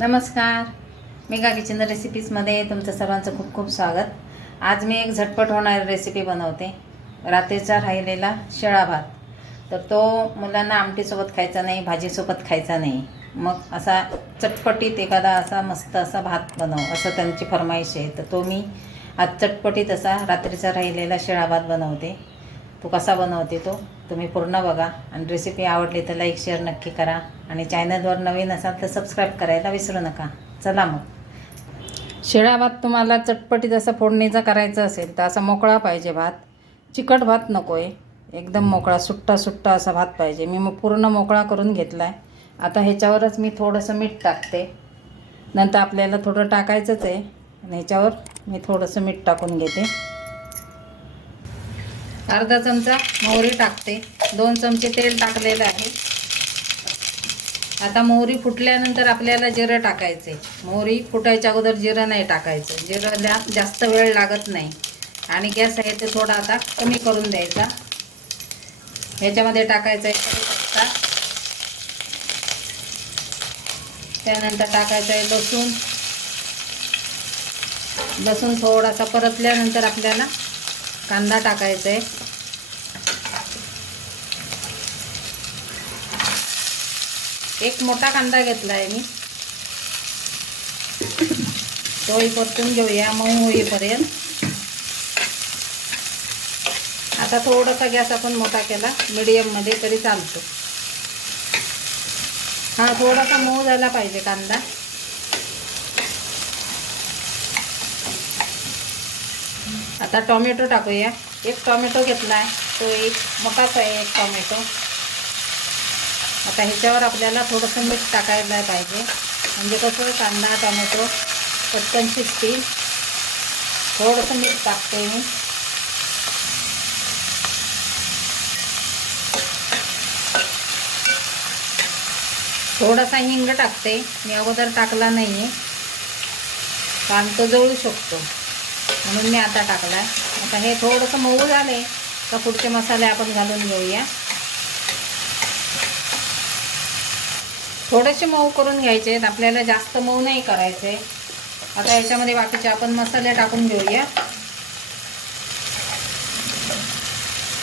नमस्कार. Mega kitchen रेसिपीजमध्ये तुमचं सर्वांचं खूप खूप स्वागत. आज मी एक झटपट होणारी रेसिपी बनवते. रात्रीचा राहिलेला शिळा भात. तर तो मुलांना आमटीसोबत खायचा नाही भाजीसोबत खायचा नाही. मग असा चटपटीत एखादा असा मस्त असा भात बनव असं त्यांची फरमाईश आहे. तर तो मी आज चटपटीत असा रात्रीचा राहिलेला शिळा भात बनवते. तो कसा बनवते तो तुम्ही पूर्ण बघा. आणि रेसिपी आवडली तर लाईक शेअर नक्की करा. आणि चॅनलवर नवीन असाल तर सबस्क्राईब करायला विसरू नका. चला मग. शिळा भात तुम्हाला चटपटीत असा फोडणीचा करायचा असेल तर असा मोकळा पाहिजे भात. चिकट भात नको आहे एकदम मोकळा सुट्टा सुट्टा असा भात पाहिजे. मी मग पूर्ण मोकळा करून घेतला आहे आता ह्याच्यावरच मी थोडंसं मीठ टाकते. नंतर आपल्याला थोडं टाकायचंच आहे. आणि ह्याच्यावर मी थोडंसं मीठ टाकून घेते. अर्धा चमचा मोहरी टाकते. दोन चमचे तेल टाकलेलं आहे. आता मोहरी फुटल्यानंतर आपल्याला जिरं टाकायचे मोहरी फुटायच्या अगोदर जिरं नाही टाकायचं. जिरं द्या जास्त वेळ लागत नाही. आणि गॅस आहे ते थोडा आता कमी करून द्यायचा. ह्याच्यामध्ये टाकायचं आहे कढीपत्ता. त्यानंतर टाकायचं आहे लसूण. लसूण थोडासा परतल्यानंतर आपल्याला कांदा टाकायचा आहे एक मोठा कांदा घेतला आहे मी. तोही परतून घेऊया मऊ होईपर्यंत. आता थोडासा गॅस आपण मोठा केला मीडियममध्ये तरी चालतो. हा थोडासा मऊ झाला पाहिजे कांदा. आता टॉमॅटो टाकूया. एक टॉमॅटो घेतला आहे तो एक मोठाच आहे एक टॉमॅटो. आता ह्याच्यावर आपल्याला थोडंसं मीठ टाकायला पाहिजे. म्हणजे कसं कांदा टॉमॅटो पटकन शिजतील थोडंसं मीठ टाकते मी. थोडासा हिंग टाकते. मी अगोदर टाकला नाही आहे कांदा जळू शकतो. म्हणून मी आता टाकला आहे आता हे थोडंसं मऊ झाले तर पुढचे मसाले आपण घालून घेऊया. थोडेसे मऊ करून घ्यायचे आहेत. आपल्याला जास्त मऊ नाही करायचे. आता याच्यामध्ये बाकीचे आपण मसाले टाकून घेऊया.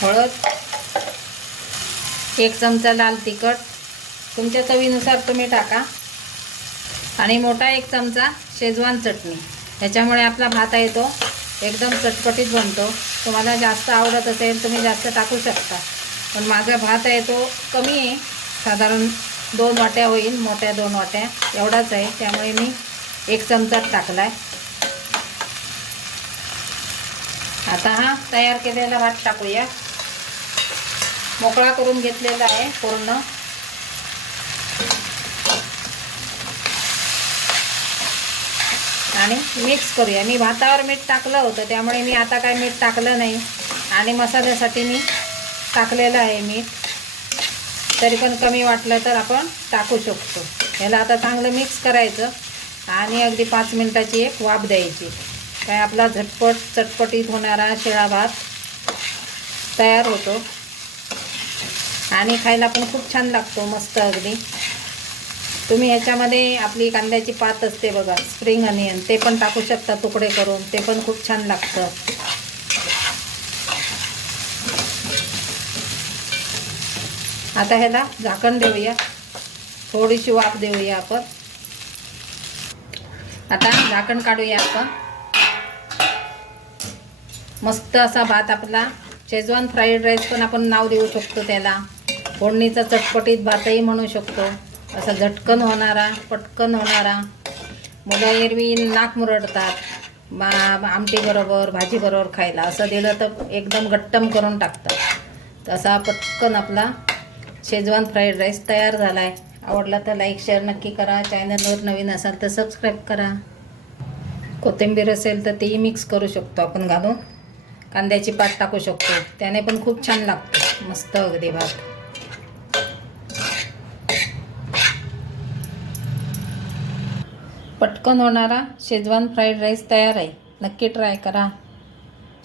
हळद एक चमचा लाल तिखट. तुमच्या चवीनुसार तुम्ही टाका. आणि मोठा एक चमचा शेजवान चटणी. ह्याच्यामुळे आपला भात आहे तो एकदम चटपटीत बनतो. तुम्हाला जास्त आवडत असेल तुम्ही जास्त टाकू शकता. पण माझा भात आहे तो कमी आहे. साधारण दोन वाट्या होईल मोठ्या दोन वाट्या. एवढाच आहे. त्यामुळे मी एक चमचाच टाकला आहे आता हा तयार केलेला भात टाकूया. मोकळा करून घेतलेला आहे पूर्ण. आणि मिक्स करूया. मी भातावर मीठ टाकलं होतं त्यामुळे मी आता काय मीठ टाकलं नाही. आणि मसाल्यासाठी मी टाकलेलं आहे मीठ. तरी पण कमी वाटलं तर आपण टाकू शकतो. ह्याला आता चांगलं मिक्स करायचं आणि अगदी पाच मिनटाची एक वाफ द्यायची. काय आपला झटपट चटपटीत होणारा शिळा भात तयार होतो. आणि खायला पण खूप छान लागतो मस्त अगदी. तुम्ही ह्याच्यामध्ये आपली कांद्याची पात असते बघा स्प्रिंग अनियन ते पण टाकू शकता तुकडे करून ते पण खूप छान लागतं. आता ह्याला झाकण देऊया. थोडीशी वाफ देऊया आपण. आता झाकण काढूया आपण. मस्त असा भात आपला शेजवान फ्राईड राईस पण आपण नाव देऊ शकतो त्याला. फोडणीचा चटपटीत भातही म्हणू शकतो. असा झटकन होणारा पटकन होणारा. मुलं एरवी नाक मुरडतात. बा आमटीबरोबर भाजीबरोबर खायला. असं दिलं तर एकदम गट्टम करून टाकतात. तसा पटकन आपला शेजवान फ्राईड राईस तयार झाला आहे आवडला तर लाईक शेअर नक्की करा. चॅनलवर नवीन असाल तर सबस्क्राईब करा. कोथिंबीर असेल तर तेही मिक्स करू शकतो आपण घालून. कांद्याची पात टाकू शकतो. त्याने पण खूप छान लागतो. मस्त अगदी भात. पटकन होणारा शेजवान फ्राईड राईस तयार आहे. नक्की ट्राय करा.